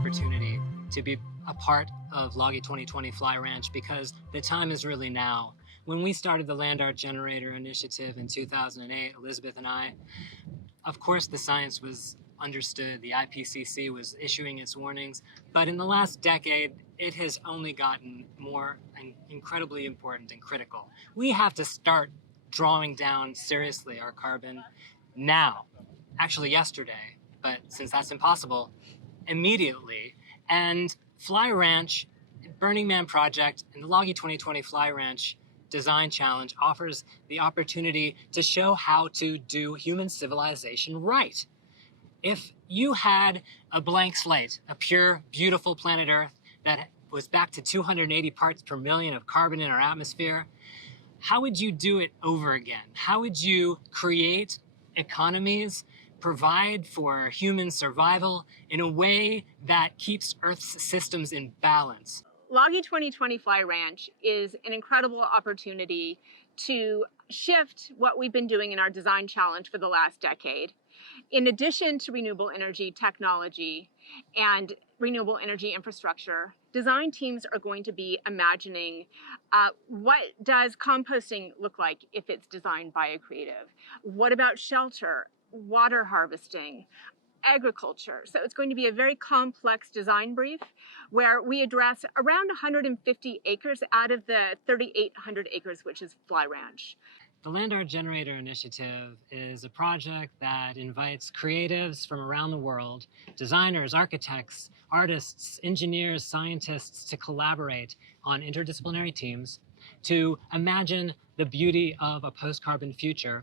opportunity to be a part of Logie 2020 Fly Ranch because the time is really now. When we started the Land Art Generator Initiative in 2008, Elizabeth and I, of course the science was understood, the IPCC was issuing its warnings, but in the last decade, it has only gotten more incredibly important and critical. We have to start drawing down seriously our carbon now, actually yesterday, but since that's impossible, immediately. And Fly Ranch, Burning Man Project, and the Logie 2020 Fly Ranch Design Challenge offers the opportunity to show how to do human civilization right. If you had a blank slate, a pure, beautiful planet Earth that was back to 280 parts per million of carbon in our atmosphere, how would you do it over again? How would you create economies, provide for human survival in a way that keeps Earth's systems in balance? Logie 2020 Fly Ranch is an incredible opportunity to shift what we've been doing in our design challenge for the last decade. In addition to renewable energy technology and renewable energy infrastructure, design teams are going to be imagining what does composting look like if it's designed by a creative? What about shelter, water harvesting, agriculture? So it's going to be a very complex design brief where we address around 150 acres out of the 3,800 acres, which is Fly Ranch. The Land Art Generator Initiative is a project that invites creatives from around the world, designers, architects, artists, engineers, scientists to collaborate on interdisciplinary teams to imagine the beauty of a post-carbon future,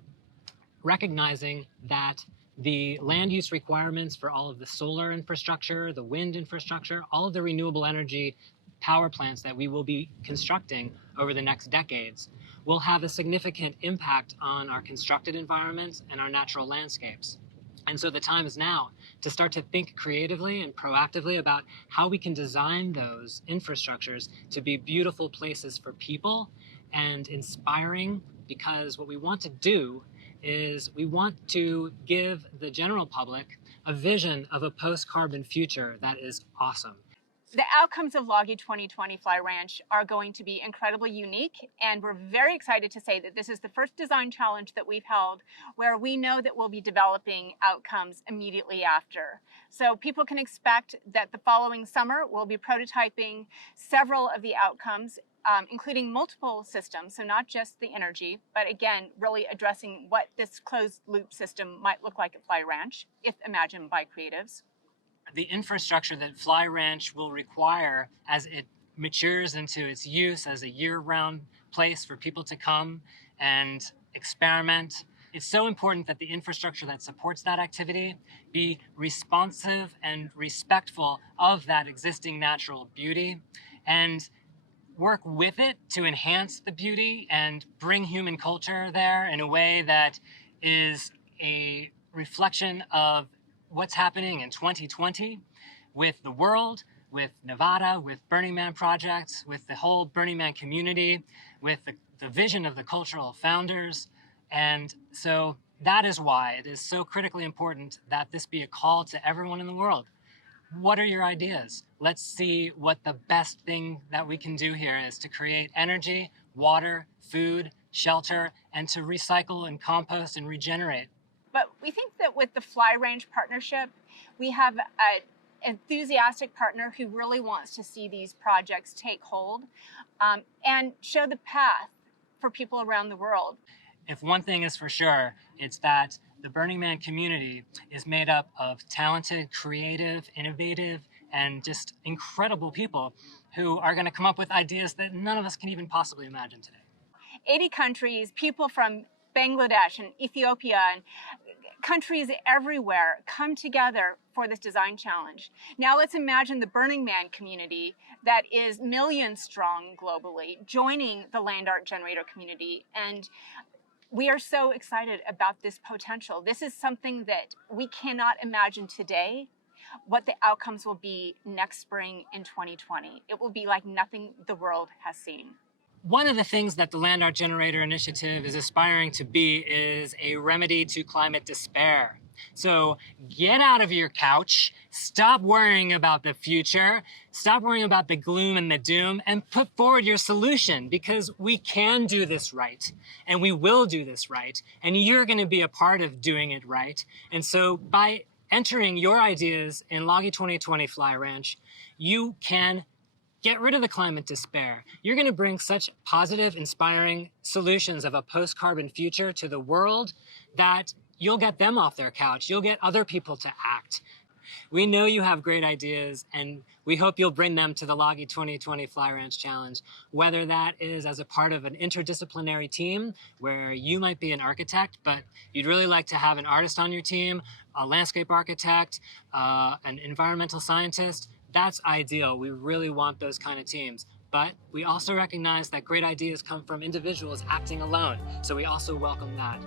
recognizing that the land use requirements for all of the solar infrastructure, the wind infrastructure, all of the renewable energy power plants that we will be constructing over the next decades will have a significant impact on our constructed environments and our natural landscapes. And so the time is now to start to think creatively and proactively about how we can design those infrastructures to be beautiful places for people and inspiring, because what we want to do is we want to give the general public a vision of a post-carbon future that is awesome. The outcomes of Logie 2020 Fly Ranch are going to be incredibly unique, and we're very excited to say that this is the first design challenge that we've held where we know that we'll be developing outcomes immediately after. So people can expect that the following summer we'll be prototyping several of the outcomes, including multiple systems, so not just the energy, but again, really addressing what this closed loop system might look like at Fly Ranch, if imagined by creatives. The infrastructure that Fly Ranch will require as it matures into its use as a year-round place for people to come and experiment. It's so important that the infrastructure that supports that activity be responsive and respectful of that existing natural beauty and work with it to enhance the beauty and bring human culture there in a way that is a reflection of what's happening in 2020 with the world, with Nevada, with Burning Man Project, with the whole Burning Man community, with the vision of the cultural founders. And so that is why it is so critically important that this be a call to everyone in the world. What are your ideas? Let's see what the best thing that we can do here is to create energy, water, food, shelter, and to recycle and compost and regenerate. But we think that with the Fly Ranch partnership, we have an enthusiastic partner who really wants to see these projects take hold and show the path for people around the world. If one thing is for sure, it's that the Burning Man community is made up of talented, creative, innovative, and just incredible people who are going to come up with ideas that none of us can even possibly imagine today. 80 countries, people from Bangladesh and Ethiopia and countries everywhere come together for this design challenge. Now let's imagine the Burning Man community that is millions strong globally joining the Land Art Generator community, and we are so excited about this potential. This is something that we cannot imagine today what the outcomes will be next spring in 2020. It will be like nothing the world has seen. One of the things that the Land Art Generator Initiative is aspiring to be is a remedy to climate despair. So get out of your couch, stop worrying about the future, stop worrying about the gloom and the doom, and put forward your solution, because we can do this right, and we will do this right, and you're going to be a part of doing it right. And so by entering your ideas in Logi 2020 Fly Ranch, you can get rid of the climate despair. You're going to bring such positive, inspiring solutions of a post-carbon future to the world that you'll get them off their couch. You'll get other people to act. We know you have great ideas, and we hope you'll bring them to the Logi 2020 Fly Ranch Challenge, whether that is as a part of an interdisciplinary team where you might be an architect, but you'd really like to have an artist on your team, a landscape architect, an environmental scientist. That's ideal. We really want those kind of teams. But we also recognize that great ideas come from individuals acting alone, so we also welcome that.